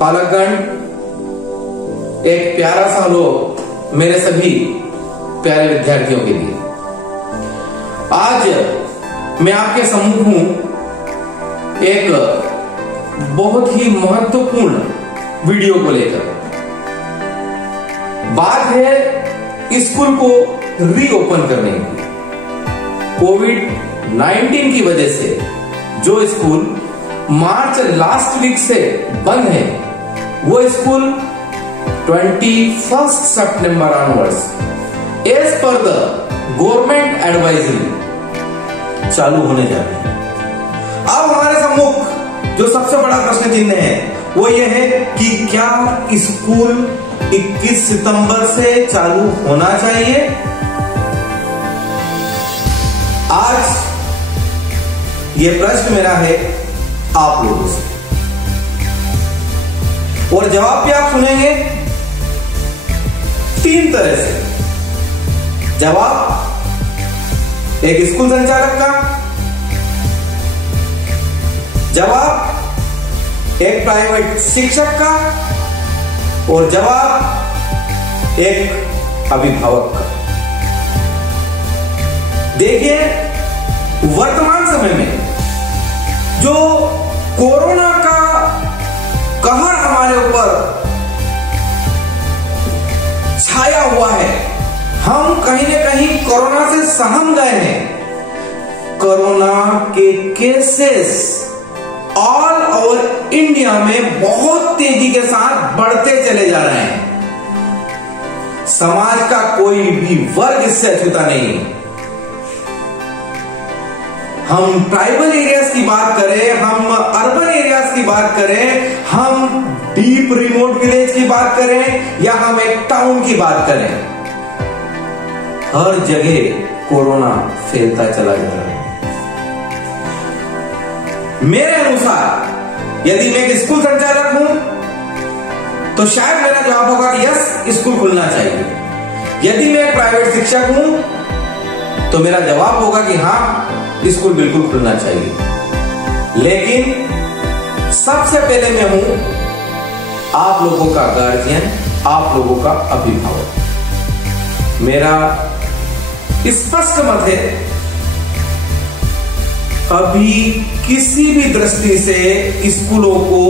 पालकगण, एक प्यारा सा लोग मेरे सभी प्यारे विद्यार्थियों के लिए आज मैं आपके सम्मुख हूं एक बहुत ही महत्वपूर्ण वीडियो को लेकर। बात है स्कूल को रीओपन करने की। कोविड-19 की वजह से जो स्कूल मार्च लास्ट वीक से बंद है, वो स्कूल 21 सितंबर onwards as per the government advisory चालू होने जा रहे हैं। अब हमारे सम्मुख जो सबसे बड़ा प्रश्न चिन्ह है वो ये है कि क्या स्कूल 21 सितंबर से चालू होना चाहिए। आज ये प्रश्न मेरा है आप लोगों से, और जवाब भी आप सुनेंगे 3 तरह से। जवाब एक स्कूल संचालक का, जवाब एक प्राइवेट शिक्षक का, और जवाब एक अभिभावक का। देखिए, वर्तमान समय में जो कोरोना का कहर हमारे ऊपर छाया हुआ है, हम कहीं न कहीं कोरोना से सहम गए हैं। कोरोना के केसेस ऑल ओवर इंडिया में बहुत तेजी के साथ बढ़ते चले जा रहे हैं। समाज का कोई भी वर्ग इससे अछूता नहीं है। हम ट्राइबल एरियाज की बात करें, हम अर्बन एरियाज की बात करें, हम डीप रिमोट विलेज की बात करें, या हम एक टाउन की बात करें, हर जगह कोरोना फैलता चला जा रहा है। मेरे अनुसार यदि मैं एक स्कूल संचालक हूं तो शायद मेरा जवाब होगा यस, स्कूल खुलना चाहिए। यदि मैं एक प्राइवेट शिक्षक हूं तो मेरा जवाब होगा कि हां, स्कूल बिल्कुल खुलना चाहिए। लेकिन सबसे पहले मैं हूं आप लोगों का गार्जियन, आप लोगों का अभिभावक। मेरा स्पष्ट मत है, अभी किसी भी दृष्टि से स्कूलों को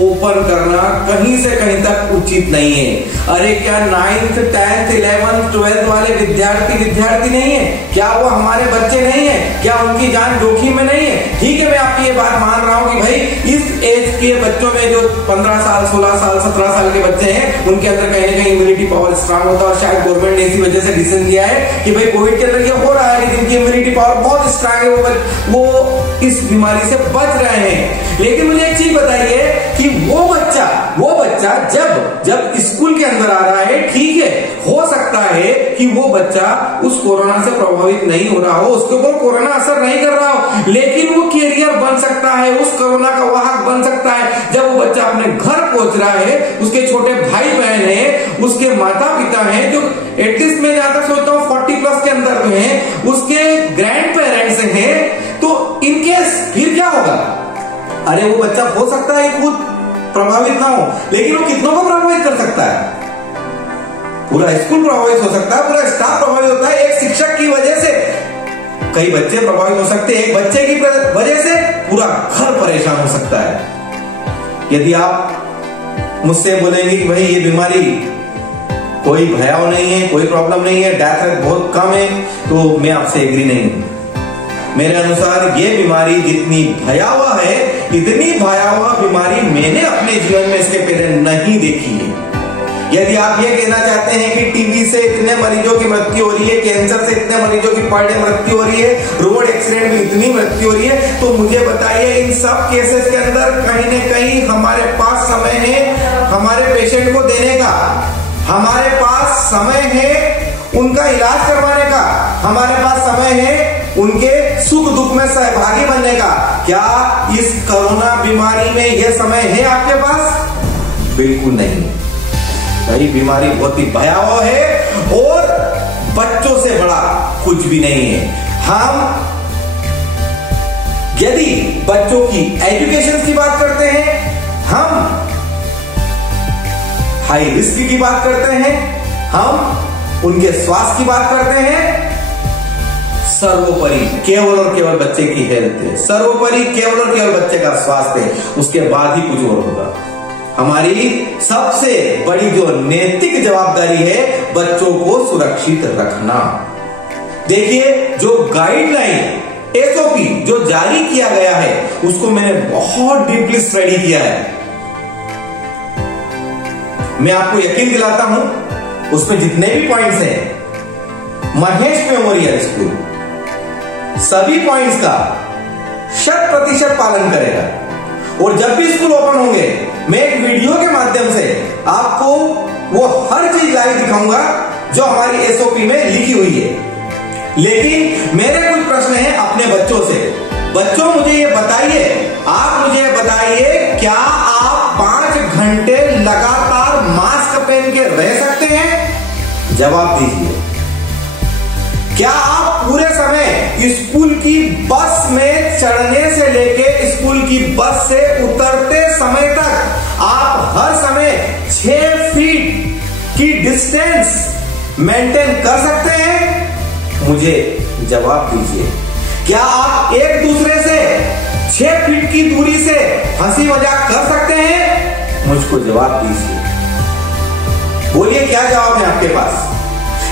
ओपन करना कहीं से कहीं तक उचित नहीं है। अरे क्या 9th, 10th, 11th, 12th वाले विद्यार्थी नहीं है? क्या वो हमारे बच्चे नहीं है? क्या उनकी जान जोखिम में नहीं है? ठीक है, मैं आपकी ये बात मान रहा हूं कि भाई इस एज के बच्चों में जो 15 साल, 16 साल, 17 साल के बच्चे हैं, उनके अंदर कहीं ना कहीं इम्यूनिटी पावर स्ट्रांग होता है। और शायद गवर्नमेंट ने इसी वजह से डिसीजन लिया है कि भाई कोविड के अंदर ये हो रहा है कि जिनकी इम्यूनिटी पावर बहुत स्ट्रांग है वो इस बीमारी से बच रहे हैं। लेकिन मुझे एक चीज बताइए कि वो बच्चा जब स्कूल के अंदर आ रहा है, ठीक है, हो सकता है कि वो बच्चा उस कोरोना से प्रभावित नहीं हो रहा हो, उसके ऊपर कोरोना असर नहीं कर रहा हो, लेकिन वो कैरियर बन सकता है, उस कोरोना का वाहक बन सकता है। जब वो बच्चा अपने घर पहुंच रहा है, उसके छोटे भाई बहन हैं, उसके माता पिता हैं, जो एटलीस्ट मैं जहां तक सोचता हूं 40+ के अंदर में हैं, उसके ग्रैंड पेरेंट्स हैं, तो इनकेस फिर क्या होगा? अरे वो बच्चा हो सकता है खुद प्रभावित ना हो, लेकिन वो कितनों को प्रभावित कर सकता है? पूरा स्कूल प्रभावित हो सकता है, पूरा स्टाफ प्रभावित होता है। एक शिक्षक की वजह से कई बच्चे प्रभावित हो सकते हैं, एक बच्चे की वजह से पूरा घर परेशान हो सकता है। यदि आप मुझसे बोलेंगे कि भाई ये बीमारी कोई भयावह नहीं है, कोई प्रॉब्लम नहीं है, डेथ रेट बहुत कम है, तो मैं आपसे एग्री नहीं हूं। मेरे अनुसार ये बीमारी जितनी भयावह है, इतनी भयावह बीमारी मैंने अपने जीवन में इसके पहले नहीं देखी है। यदि आप ये कहना चाहते हैं कि टीबी से इतने मरीजों की मृत्यु हो रही है, कैंसर से इतने मरीजों की पर डे मृत्यु हो रही है, रोड एक्सीडेंट में इतनी मृत्यु हो रही है, तो मुझे बताइए इन सब केसेस के अंदर कहीं न कहीं हमारे पास समय है हमारे पेशेंट को देने का, हमारे पास समय है उनका इलाज करवाने का, हमारे पास समय है उनके सुख दुख में सहभागी बनने का। क्या इस कोरोना बीमारी में यह समय है आपके पास? बिल्कुल नहीं। भाई बीमारी बहुत ही भयावह है और बच्चों से बड़ा कुछ भी नहीं है। हम यदि बच्चों की एजुकेशन की बात करते हैं, हम हाई रिस्क की बात करते हैं, हम उनके स्वास्थ्य की बात करते हैं, सर्वोपरि केवल और केवल बच्चे की हेल्थ है, सर्वोपरि केवल और केवल बच्चे का स्वास्थ्य है, उसके बाद ही कुछ और होगा। हमारी सबसे बड़ी जो नैतिक जवाबदारी है बच्चों को सुरक्षित रखना। देखिए, जो गाइडलाइन एसओपी जो जारी किया गया है उसको मैंने बहुत डीपली स्टडी किया है। मैं आपको यकीन दिलाता हूं, उसमें जितने भी पॉइंट्स हैं, महेश मेमोरियल स्कूल सभी पॉइंट्स का 100% पालन करेगा। और जब भी स्कूल ओपन होंगे, मैं एक वीडियो के माध्यम से आपको वो हर चीज लाइव दिखाऊंगा जो हमारी एसओपी में लिखी हुई है। लेकिन मेरे कुछ प्रश्न हैं अपने बच्चों से। बच्चों, मुझे ये बताइए, आप मुझे बताइए, क्या आप 5 घंटे लगातार मास्क पहन के रह सकते हैं? जवाब दीजिए। क्या आप पूरे समय स्कूल की बस में चढ़ने से लेके स्कूल की बस से उतरते समय तक आप हर समय 6 फीट की डिस्टेंस मेंटेन कर सकते हैं? मुझे जवाब दीजिए। क्या आप एक दूसरे से 6 फीट की दूरी से हंसी मजाक कर सकते हैं? मुझको जवाब दीजिए। बोलिए, क्या जवाब है आपके पास?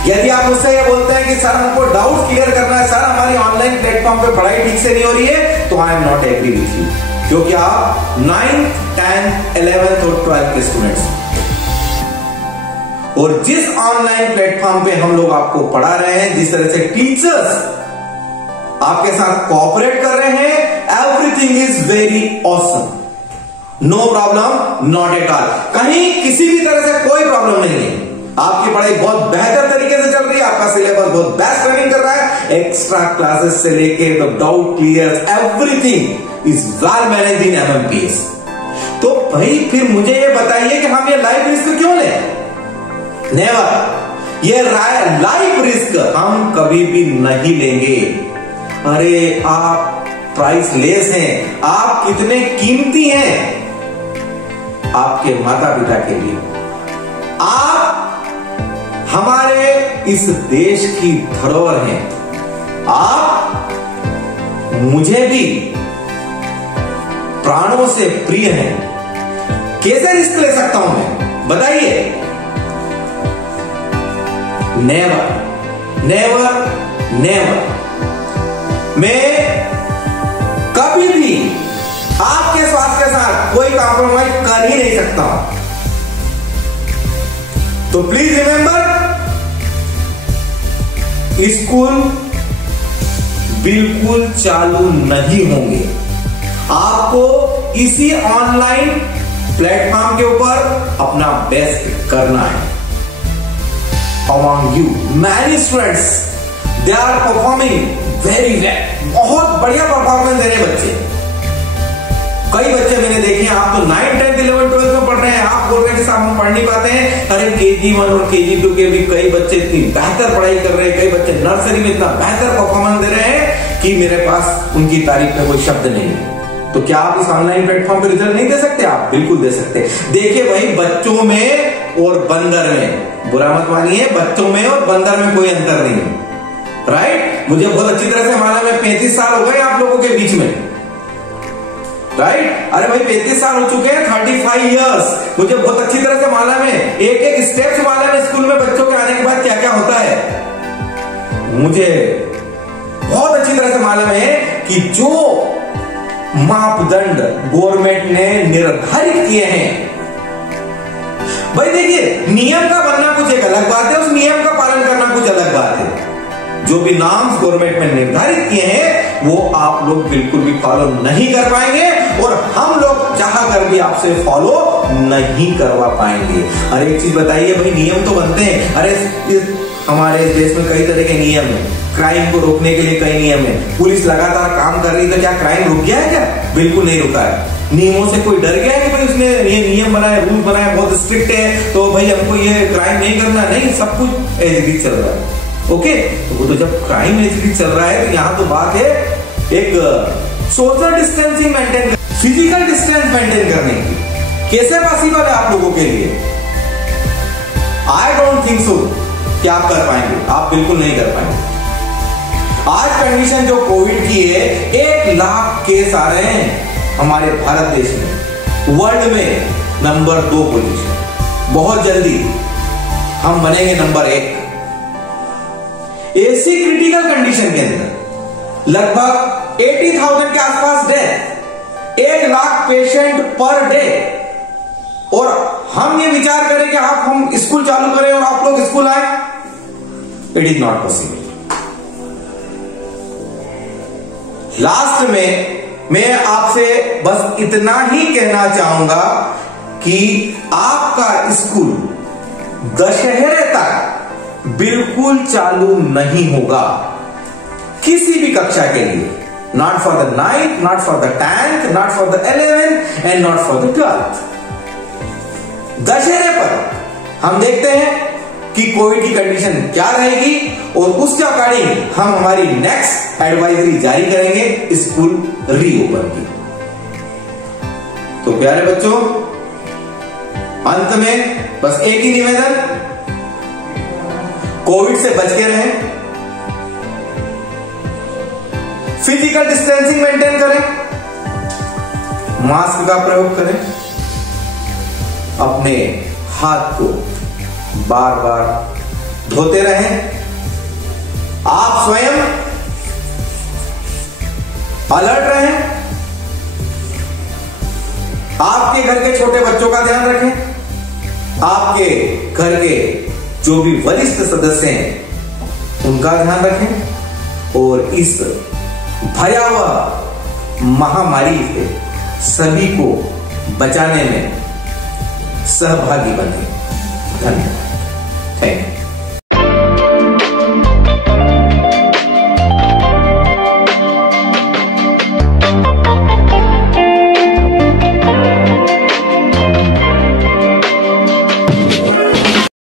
यदि आप मुझसे ये बोलते हैं कि सर हमको डाउट क्लियर करना है, सर हमारी ऑनलाइन प्लेटफॉर्म पे पढ़ाई ठीक से नहीं हो रही है, तो I am not agree with you, क्योंकि आप 9th, 10th, 11th और 12th के स्टूडेंट्स, और जिस ऑनलाइन प्लेटफॉर्म पे हम लोग आपको पढ़ा रहे हैं, जिस तरह से टीचर्स आपके साथ कोऑपरेट कर रहे हैं, everything is very awesome, no problem, not at all. कहीं किसी भी तरह से कोई प्रॉब्लम नहीं है। आपकी पढ़ाई बहुत बेहतर तरीके से चल रही है, आपका सिलेबस बहुत बेस्ट रनिंग कर रहा है, एक्स्ट्रा क्लासेस से लेके the doubt clear, everything is well managed in MMPS. तो भाई फिर मुझे ये बताइए कि हम ये लाइफ रिस्क क्यों लें? नेवर। ये लाइफ रिस्क हम कभी भी नहीं लेंगे। अरे आप प्राइसलेस हैं, आप कितने कीमती हैं आपके माता पिता के लिए, आप हमारे इस देश की धरोहर हैं, आप मुझे भी प्राणों से प्रिय हैं। कैसे रिस्क ले सकता हूं मैं? बताइए। Never, never, never. मैं कभी भी आपके स्वास्थ्य के साथ कोई कॉम्प्रोमाइज कर ही नहीं सकता हूं। तो प्लीज रिमेंबर, स्कूल बिल्कुल चालू नहीं होंगे। आपको इसी ऑनलाइन प्लेटफॉर्म के ऊपर अपना बेस्ट करना है। Among you, many students, they are performing very well. बहुत बढ़िया परफॉर्मेंस दे रहे हैं बच्चे। कई बच्चे मैंने देखे हैं, आप तो 9th, 10th, 11th, 12th में पढ़ रहे हैं, आप बोल रहे हैं कि साहब हम पढ़ नहीं पाते हैं। अरे KG1 और KG2 के भी कई बच्चे इतनी बेहतर पढ़ाई कर रहे हैं, कई बच्चे नर्सरी में इतना बेहतर परफॉर्मेंस दे रहे हैं कि मेरे पास उनकी तारीफ में कोई शब्द नहीं है। तो क्या आप इस ऑनलाइन प्लेटफॉर्म पे रिजल्ट नहीं दे सकते? आप बिल्कुल दे सकते हैं। देखिए भाई, बच्चों में और बंदर में, बुरा मत मानिए, बच्चों में और बंदर में कोई अंतर नहीं है, राइट? मुझे बहुत अच्छी तरह से मालूम है, 35 साल हो गए आप लोगों के बीच में, राइट? अरे भाई 35 साल हो चुके हैं, 35 इयर्स। मुझे बहुत अच्छी तरह से मालूम है, एक एक स्टेप्स मालूम है स्कूल में बच्चों के आने के बाद क्या क्या होता है। मुझे बहुत अच्छी तरह से मालूम है कि जो मापदंड गवर्नमेंट ने निर्धारित किए हैं, भाई देखिए, नियम का बनना कुछ एक अलग बात है, उस नियम का पालन करना कुछ अलग बात है। जो भी नॉर्म्स गवर्नमेंट में निर्धारित किए हैं वो आप लोग बिल्कुल भी फॉलो नहीं कर पाएंगे, और हम लोग चाह कर भी आपसे फॉलो नहीं करवा पाएंगे। अरे एक चीज बताइए भाई, नियम तो बनते हैं। अरे हमारे देश में कई तरह के नियम है, क्राइम को रोकने के लिए कई नियम है। पुलिस लगातार काम कर रही है, तो क्या क्राइम रुक गया है? क्या बिल्कुल नहीं रुका है। नियमों से कोई डर गया है कि भाई उसने ये नियम बनाए, रूल बनाए, बहुत स्ट्रिक्ट है, तो भाई हमको ये क्राइम नहीं करना? नहीं, सब कुछ एज इट इज चल रहा है। ओके, तो वो तो जब क्राइम एज इट इज चल रहा है, तो यहाँ तो बात है एक social distancing maintain, physical distance maintain करने की। कैसे पॉसिबल है आप लोगों के लिए? आई डोंट थिंक सो कि आप कर पाएंगे, आप बिल्कुल नहीं कर पाएंगे। आज कंडीशन जो कोविड की है, 1 लाख केस आ रहे हैं हमारे भारत देश में, वर्ल्ड में नंबर 2 पोजीशन। बहुत जल्दी हम बनेंगे नंबर 1। ऐसी क्रिटिकल कंडीशन के अंदर लगभग 80,000 के आसपास death, 1 lakh patient per day, और हम ये विचार करें कि आप हम स्कूल चालू करें और आप लोग स्कूल आए, it is not possible. Last में मैं आपसे बस इतना ही कहना चाहूंगा कि आपका स्कूल दशहरे तक बिल्कुल चालू नहीं होगा किसी भी कक्षा के लिए, not for the 9th, not for the 10th, not for the 11th and not for the 12th। दशहरे पर हम देखते हैं कि कोविड की कंडीशन क्या रहेगी और उसके अकॉर्डिंग हम हमारी नेक्स्ट एडवाइजरी जारी करेंगे स्कूल रीओपन की। तो प्यारे बच्चों, अंत में बस एक ही निवेदन, कोविड से बच के रहें, फिजिकल डिस्टेंसिंग मेंटेन करें, मास्क का प्रयोग करें, अपने हाथ को बार बार धोते रहें, आप स्वयं अलर्ट रहें, आपके घर के छोटे बच्चों का ध्यान रखें, आपके घर के जो भी वरिष्ठ सदस्य हैं उनका ध्यान रखें, और इस भयावह महामारी से सभी को बचाने में सहभागी बने। धन्यवाद। Thank you.